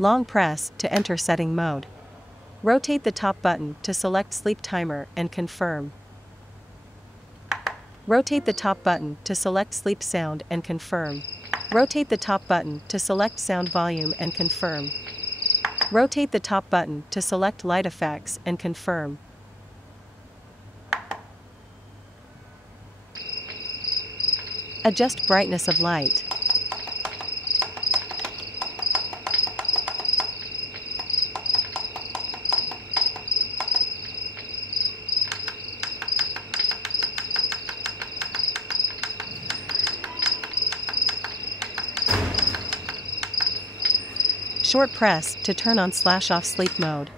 Long press to enter setting mode. Rotate the top button to select sleep timer and confirm. Rotate the top button to select sleep sound and confirm. Rotate the top button to select sound volume and confirm. Rotate the top button to select light effects and confirm. Adjust brightness of light. Short press to turn on/off sleep mode.